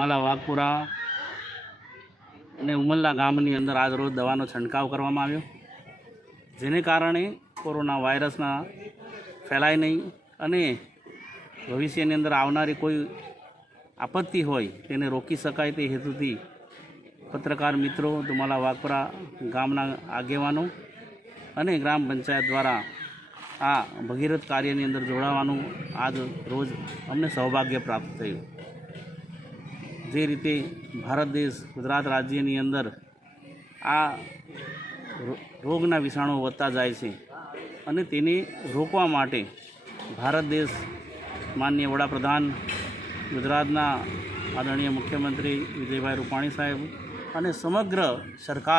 ઉમાલા વાઘપુરા અને ઉમલના ગામની અંદર આજ રોજ દવાનો છંટકાવ કરવામાં આવ્યો, જેને કારણે કોરોના વાયરસના ફેલાય નહીં અને ભવિષ્યની અંદર આવનારી કોઈ આપત્તિ હોય તેને રોકી શકાય તે હેતુથી પત્રકાર મિત્રો, ઉમાલા વાઘપુરા ગામના આગેવાનો અને ગ્રામ પંચાયત દ્વારા આ ભગીરથ કાર્યની અંદર જોડાવાનું આજ રોજ અમને સૌભાગ્ય પ્રાપ્ત થયું। જે રીતે ભારત દેશ ગુજરાત રાજ્યની અંદર આ રોગના વિષાણુઓ વધતા જાય છે અને તેને રોકવા માટે ભારત દેશ માનનીય વડાપ્રધાન, ગુજરાતના આદરણીય મુખ્યમંત્રી વિજયભાઈ રૂપાણી સાહેબ અને સમગ્ર સરકાર